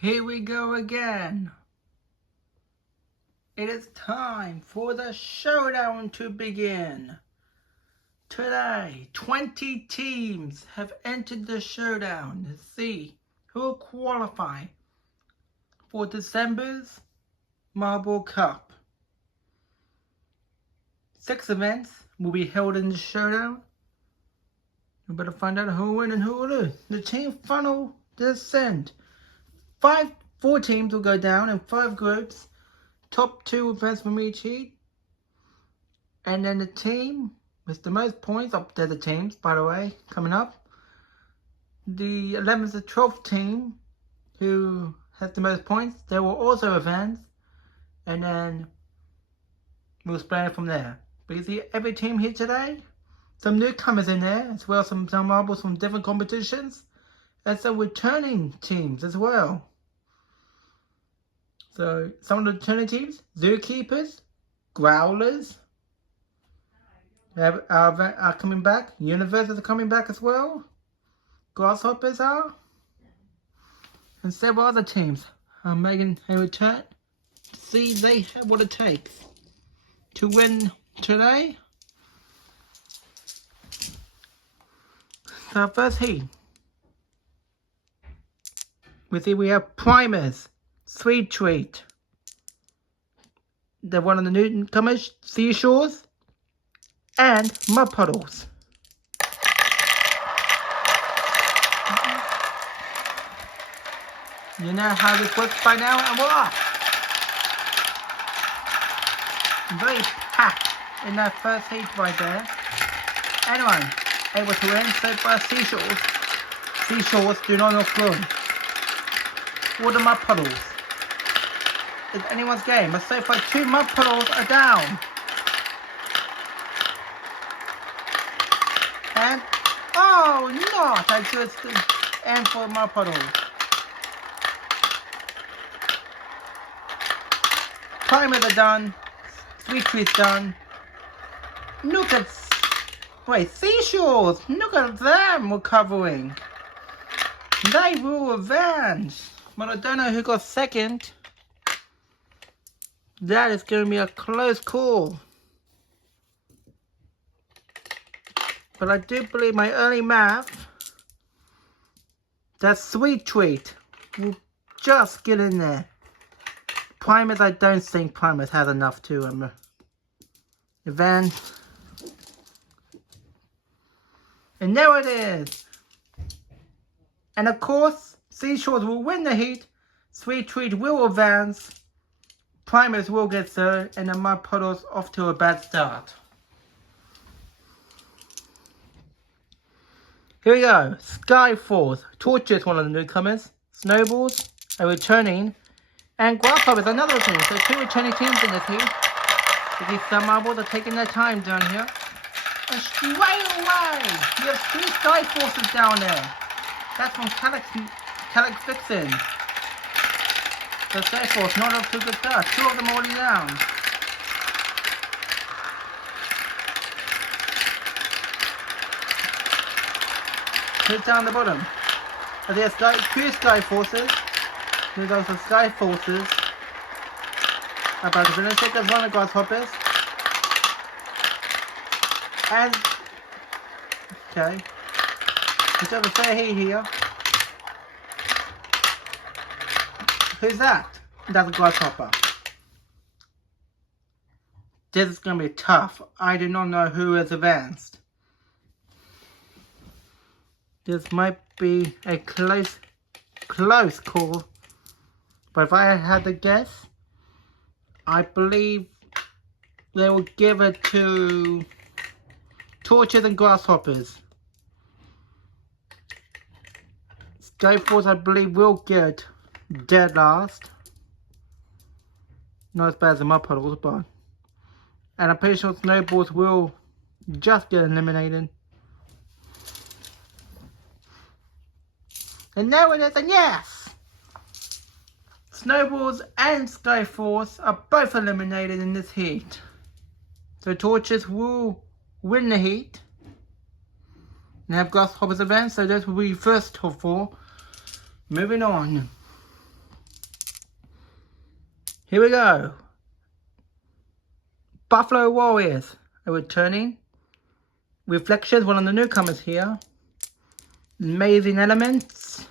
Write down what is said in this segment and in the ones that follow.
Here we go again. It is time for the showdown to begin. Today, 20 teams have entered the showdown to see who will qualify for December's Marble Cup. 6 events will be held in the showdown. We better find out who will win and who will lose. The team final descent. 4 teams will go down in 5 groups. Top 2 events from each heat. And then the team with the most points, they're the teams, by the way, coming up. The 11th to 12th team who has the most points, they will also advance. And then we'll split it from there. But you see every team here today, some newcomers in there, as well as some marbles from different competitions. And some returning teams as well. So some of the returning teams, zookeepers, growlers are coming back. Universes are coming back as well. Grasshoppers are. And several other teams are making a return. See, they have what it takes to win today. So first heat. We have primers, Sweet Treat. They're one of the newcomers, seashores, and mud puddles. You know how this works by now, and we're off. Very packed in that first heat right there. Anyone able to win so far, seashores. Seashores do not look good. All the mud puddles. It's anyone's game, but so far 2 mud puddles are down. And, oh, not a good end for mud puddles. Primers are done. Sweet Treat's done. Look at, seashores. Look at them recovering. They will advance. But I don't know who got second. That is going to be a close call. But I do believe my early math, that Sweet Treat will just get in there. Primers, I don't think Primers has enough to advance. And there it is. And of course, Seashores will win the heat, Sweet Treat will advance, Primers will get third, and the mud puddles off to a bad start. Here we go. Skyfalls, Torches, one of the newcomers, Snowballs are returning, and Grasshoppers, another team. So 2 returning teams in this heat. These some marbles are taking their time down here. And straight away, you have 2 Skyforces down there. That's from Calic Fixin. So Skyforce not off to a good start. 2 of them already down. Who's down the bottom? Are there 2 Skyforces? There's also Skyforces. About to finish it. There's 1 of Grasshoppers. And okay. Let's have a fair heat here. Who's that? That's a Grasshopper. This is going to be tough. I do not know who has advanced. This might be a close call. But if I had to guess, I believe they will give it to Torches and Grasshoppers. Skyfalls, I believe, will get dead last. Not as bad as the mud puddles, but. And I'm pretty sure Snowballs will just get eliminated. And there it is, and yes! Snowballs and Skyforce are both eliminated in this heat. So Torches will win the heat. They have Grasshoppers advance, so those will be first top 4. Moving on. Here we go. Buffalo Warriors are returning. Reflections, one of the newcomers here. Amazing Elements.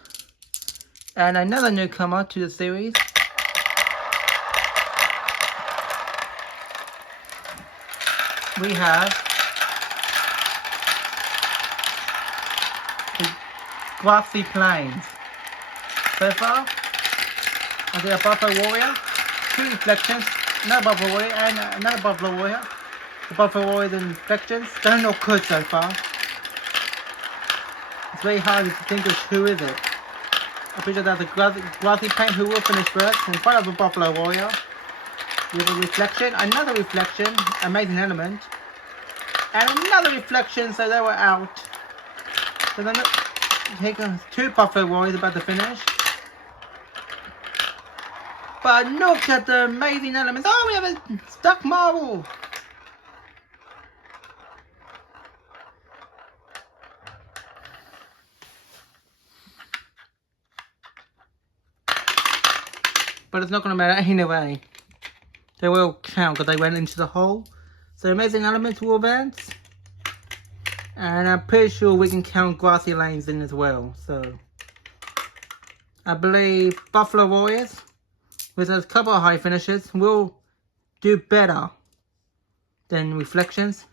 And another newcomer to the series. We have the Grassy Plains. So far, I get a Buffalo Warrior, 2 Reflections, another Buffalo Warrior, and another Buffalo Warrior. The Buffalo Warriors and Reflections don't look good so far. It's very hard to distinguish who is it. I'm pretty sure that's the Grassy Plains who will finish first in front of the Buffalo Warrior. We have a Reflection, another Reflection, Amazing Element, and another Reflection, so they were out. So then here comes 2 Buffalo Warriors about to finish. But look at the Amazing Elements. Oh, we have a stuck marble. But it's not going to matter anyway. They will count because they went into the hole. So Amazing Elements will advance. And I'm pretty sure we can count Grassy Lanes in as well. So I believe Buffalo Warriors, with a couple of high finishes, will do better than Reflections.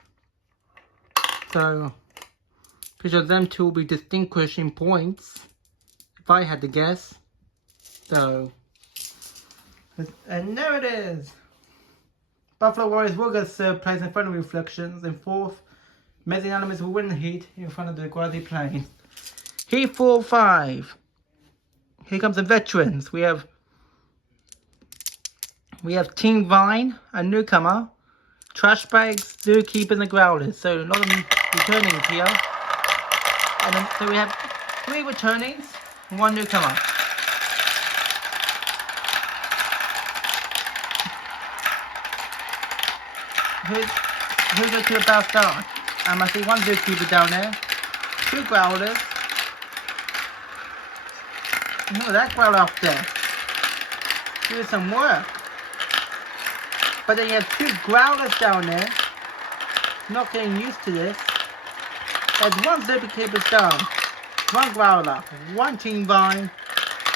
So pretty sure them two will be distinguished in points, if I had to guess. So, and there it is. Buffalo Warriors will get third place in front of Reflections. In fourth, Amazing Elements will win the heat in front of the Grassy Plains. Heat 4-5. Here comes the veterans. We have Team Vine, a newcomer, Trash Bags, Zookeepers, and Growlers. So a lot of them returning here. And then, so we have 3 returnings and 1 newcomer. Who's the 2 about start? I see 1 Zookeeper down there, 2 Growlers. Look at that Growler up there. Doing some work. But then you have 2 Growlers down there. Not getting used to this. There's 1 Zookeeper down, 1 Growler, 1 Team Vine,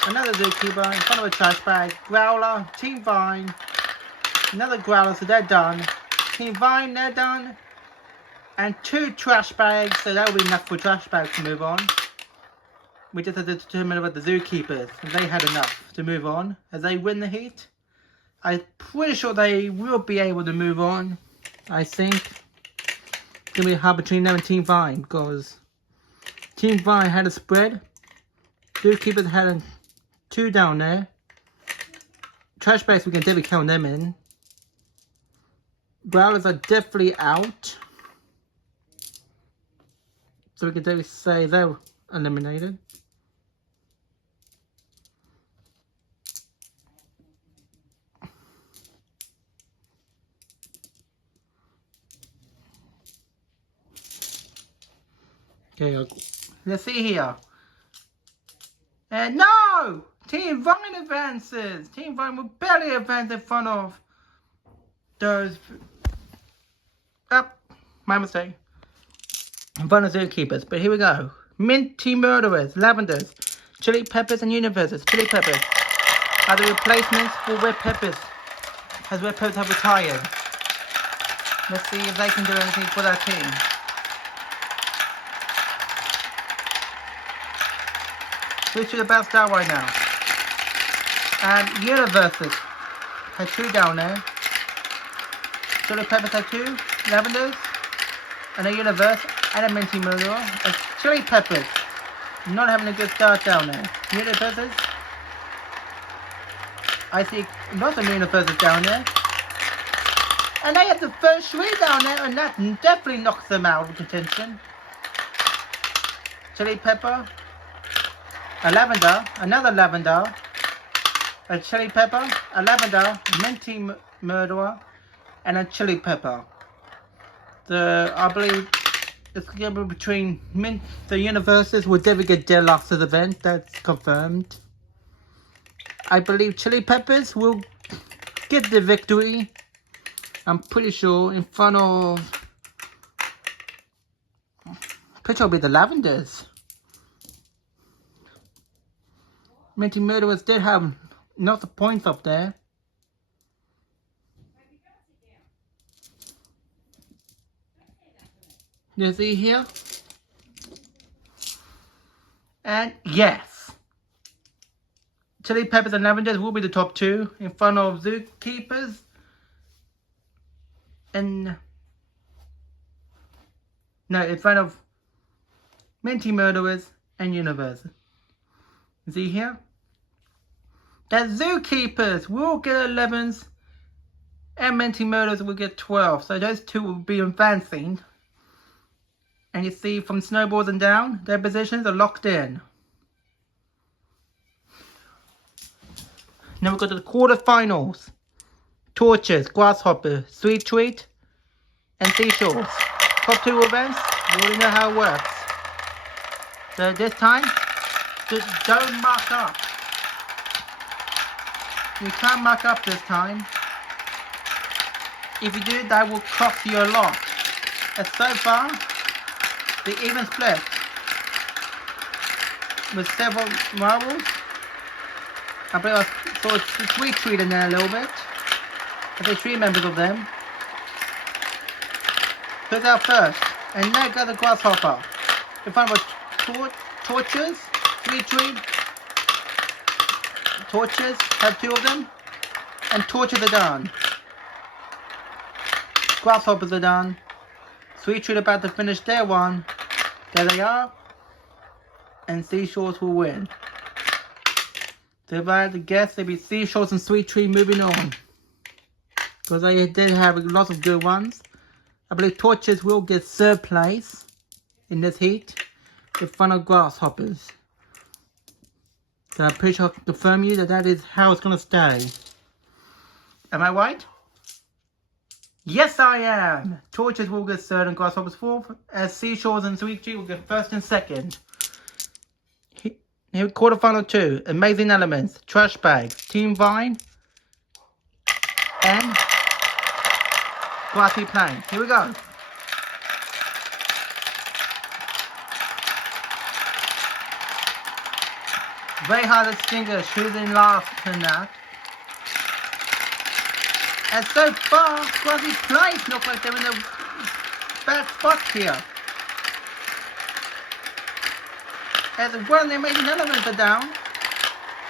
another Zookeeper in front of a trash bag, Growler, Team Vine, another Growler, so they're done. Team Vine, they're done. And 2 trash bags, so that will be enough for trash bags to move on. We just had to determine about the Zookeepers, and they had enough to move on as they win the heat. I'm pretty sure they will be able to move on. I think it's going to be hard between them and Team Vine, because Team Vine had a spread. Zookeepers had 2 down there. Trash bags, we can definitely count them in. Growlers are definitely out. So we can definitely say they're eliminated. Okay, let's see here. And no! Team Vine advances! Team Vine will barely advance in front of those. My mistake. In front of Zookeepers. But here we go. Minty Murderers, Lavenders, Chili Peppers, and Universes. Chili Peppers are the replacements for Red Peppers, as Red Peppers have retired. Let's see if they can do anything for that team. Switch to the best star right now. And Universes had 2 down there. Chili Peppers had 2. Lavenders and a Universe and a Minty Murderer. And Chili Peppers not having a good start down there. Universes. I see lots of Universes down there. And they have the first 3 down there, and that definitely knocks them out of contention. Chili Pepper, a Lavender, another Lavender, a Chili Pepper, a Lavender, Minty Murderer, and a Chili Pepper. I believe it's going to be between the Universes will definitely get Deluxe's event, that's confirmed. I believe Chili Peppers will get the victory. I'm pretty sure in front of... Pretty sure it'll be the Lavenders. Minty Murderers did have lots of points up there. You see here? And yes, Chili Peppers and Lavenders will be the top two in front of Zookeepers and no, in front of Minty Murderers and Universe. See here? That Zookeepers will get 11s and Minty Murderers will get 12. So those two will be advancing. And you see from Snowballs and down, their positions are locked in. Now we go to the quarterfinals. Torches, Grasshopper, Sweet Treat, and Seashores. Top two events, you already know how it works. So this time, just don't muck up. You can't muck up this time. If you do, that will cost you a lot. And so far, the even split with several marbles. I believe I saw a Sweet Treat in there a little bit. I think 3 members of them. Who's out first? And there goes the Grasshopper. In front of Torches, Sweet Treat. Torches, have 2 of them. And Torches are done. Grasshoppers are done. Sweet Treat about to finish their one. There they are. And Seashores will win. So if I had to guess, there'd be Seashores and Sweet Treat moving on. Because they did have lots of good ones. I believe Torches will get 3rd place in this heat in front of Grasshoppers. So I'm pretty sure I can confirm you that is how it's going to stay. Am I right? Yes, I am. Torches will get 3rd and Grasshoppers 4th, as Seashores and Sweet Treat will get 1st and 2nd. Here, quarterfinal 2, Amazing Elements, Trash Bags, Team Vine, and Grassy Plain. Here we go. Very hard to distinguish who's in last in that. And so far, Grassy Plain look like they're in a bad spot here. As one of the Amazing Elements are down.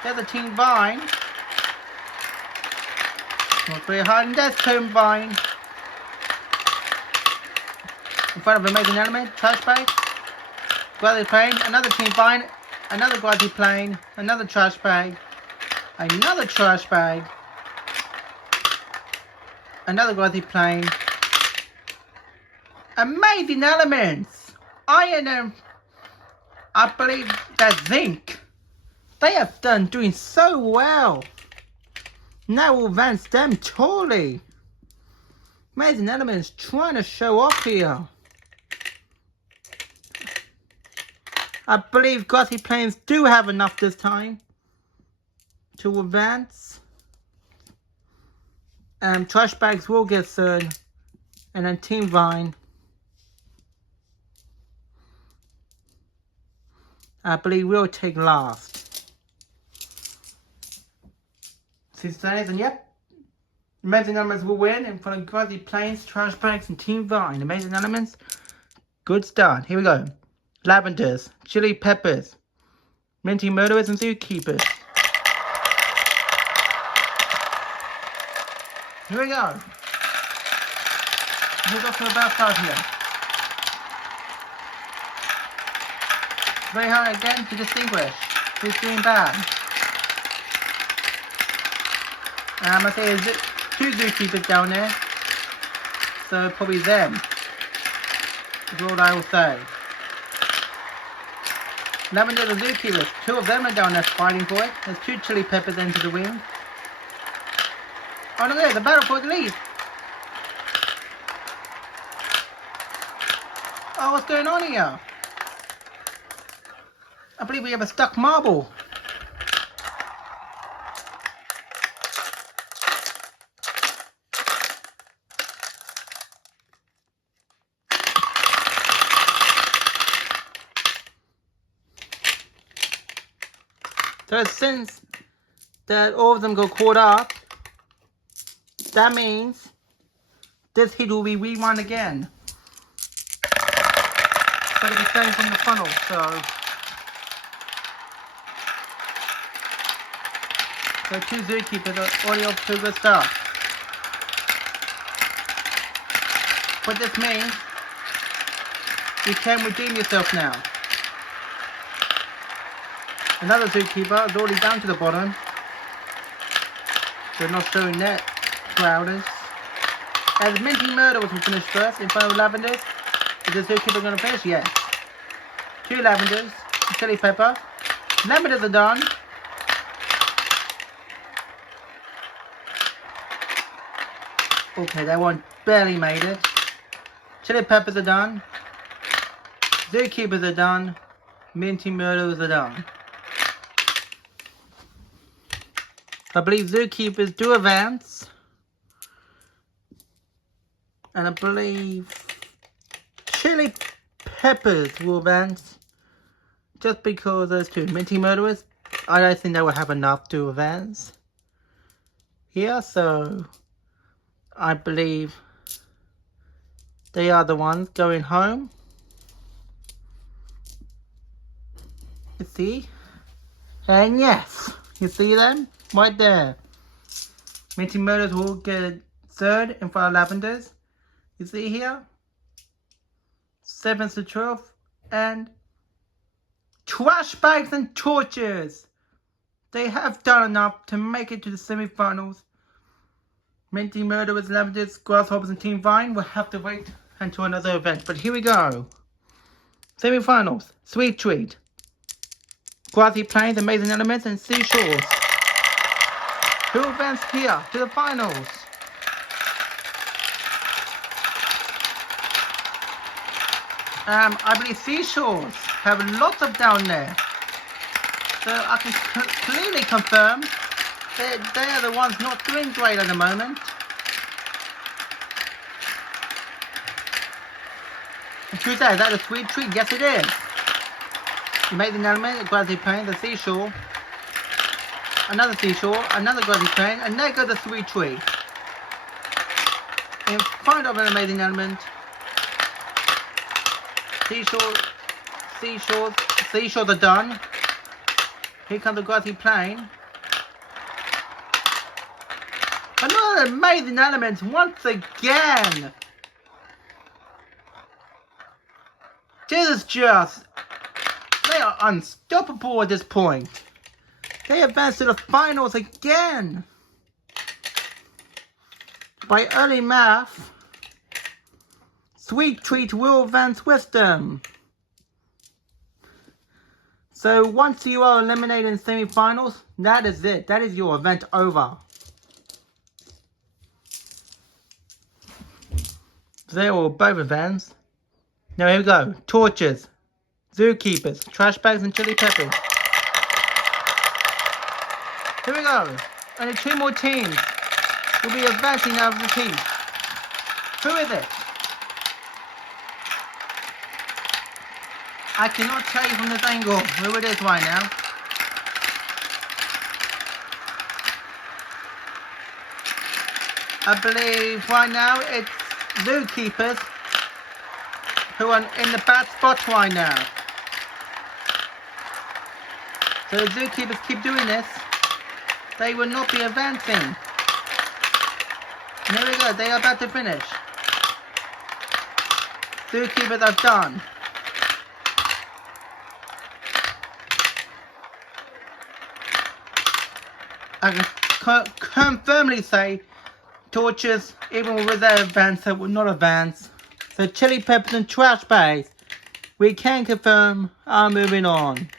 There's a Team Vine. Not very hard, and there's Team Vine. In front of Amazing Element, Trash Bag, Grassy Plain, another Team Vine, another Grassy Plain, another Trash Bag, another Trash Bag, another Grassy Plain, Amazing Elements, I believe that Zinc, they have done doing so well. Now we'll advance them totally. Amazing Elements trying to show off here. I believe Grassy Plains do have enough this time to advance. Trash Bags will get 3rd. And then Team Vine, I believe will take last. And yep, Amazing Elements will win in front of Grassy Plains, Trash Bags, and Team Vine. Amazing Elements, good start. Here we go. Lavenders, Chili Peppers, Minty Murderers, and Zookeepers. Here we go. Who's off to a bad start here? Very hard again to distinguish who's doing bad. I must say there's 2 Zookeepers down there, so probably them is all I will say. Lavender and Zookeepers, 2 of them are down there fighting for it. There's 2 Chili Peppers into the ring. Oh look at the battle for the lead. Oh, what's going on here? I believe we have a stuck marble. So since that all of them got caught up, that means this heat will be rerun again. But it'll be starting from the funnel, so two zookeepers are already off to a good start. What this means, you can redeem yourself now. Another zookeeper is already down to the bottom. They're not showing net crowders. As Minty Murder was finished first in front of Lavenders. Is the zookeeper going to finish? Yes. 2 Lavenders, Chili Pepper. Lavenders are done. Okay, that one barely made it. Chili Peppers are done. Zookeepers are done. Minty Murders are done. I believe Zookeepers do advance. And I believe Chili Peppers will advance. Just because those two Minty Murderers, I don't think they will have enough to advance here, so I believe they are the ones going home. You see? And yes, you see them? Right there. Minty Murders will get third in front of Lavenders. You see here? 7th to 12th. And Trash Bags and Torches. They have done enough to make it to the semi-finals. Minty Murderers, Lavenders, Grasshoppers and Team Vine will have to wait until another event. But here we go. Semi-finals. Sweet Treat. Grassy Plains, Amazing Elements and Seashores. Who advanced here to the finals? I believe Seashores have lots of down there. So I can clearly confirm that they are the ones not doing great at the moment. Who's that? Is that a Sweet Treat? Yes, it is. Amazing Element, Grassy Plains, the Seashore. Another Seashore, another Grassy Plain, and there goes the Sweet Treat. In front of an Amazing Element. Seashores are done. Here comes the Grassy Plain. Another Amazing Element once again. This is just, they are unstoppable at this point. They advance to the finals again. By early math, Sweet Treat will advance with them. So once you are eliminated in semi-finals, that is it. That is your event over. They will both advance. Now here we go. Torches, Zookeepers, Trash Bags and Chili Peppers. Here we go. Only 2 more teams will be advancing out of the team. Who is it? I cannot tell you from this angle who it is right now. I believe right now it's Zookeepers who are in the bad spot right now. So the Zookeepers keep doing this, they will not be advancing. And here we go, they are about to finish. Zookeepers are done. I can firmly say Torches, even with their advance, they will not advance. So Chili Peppers and Trash Bags, we can confirm, are moving on.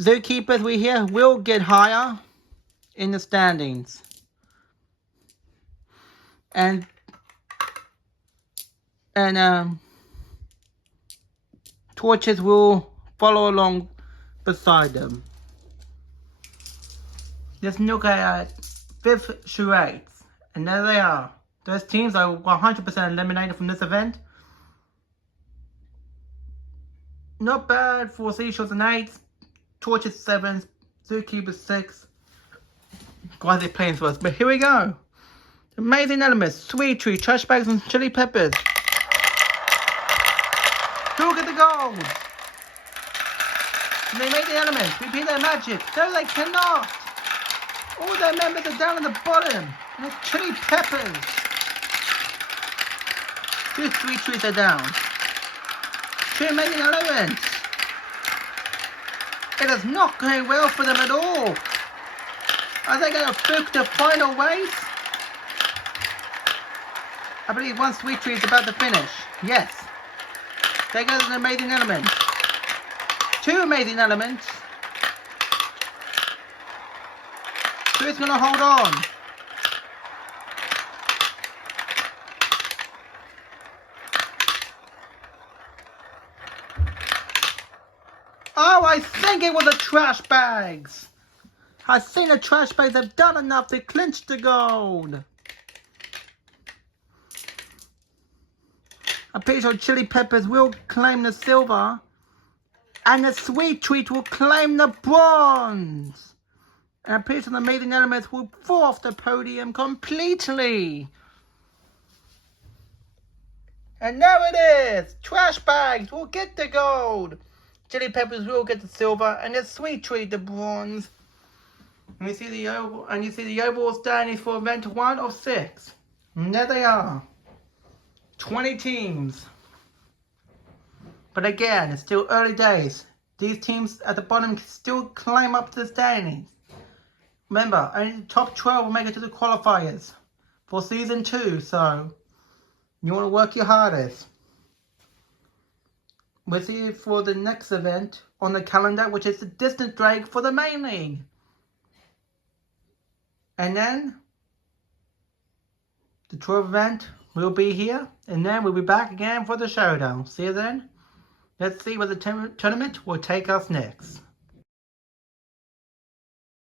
Zookeepers, we hear, will get higher in the standings. And Torches will follow along beside them. Let's look at 5th charades. And there they are. Those teams are 100% eliminated from this event. not bad for Seashells and 8s, Torches 7s, Zookeeper 6. Why are they playing for us? But here we go. Amazing Elements, Sweet Tree, Trash Bags and Chili Peppers. Who will get the gold? And they made the Elements. Repeat their magic. No, they cannot. All their members are down at the bottom. And it's Chili Peppers. 2 Sweet Trees are down. 2 Amazing Elements. It is not going well for them at all. Are they going to fluke the final race? I believe 1 Sweet Tree is about to finish. Yes. There goes an Amazing Element. 2 Amazing Elements. Who's going to hold on? Oh, I think it was the Trash Bags. I think the Trash Bags have done enough to clinch the gold. I'm pretty sure Chili Peppers will claim the silver. And the Sweet Treat will claim the bronze. And I'm pretty sure the Amazing Elements will fall off the podium completely. And now it is. Trash Bags will get the gold. Chili Peppers will get the silver. And the Sweet Treat the bronze. And you see the overall standings for event 1 of 6. And there they are. 20 teams. But again, it's still early days. These teams at the bottom can still climb up to the standings. Remember, only the top 12 will make it to the qualifiers for season 2. So, you want to work your hardest. We'll see you for the next event on the calendar, which is the Distant Drake for the main league. And then, the 12th event will be here. And then we'll be back again for the Showdown. See you then. Let's see where the tournament will take us next.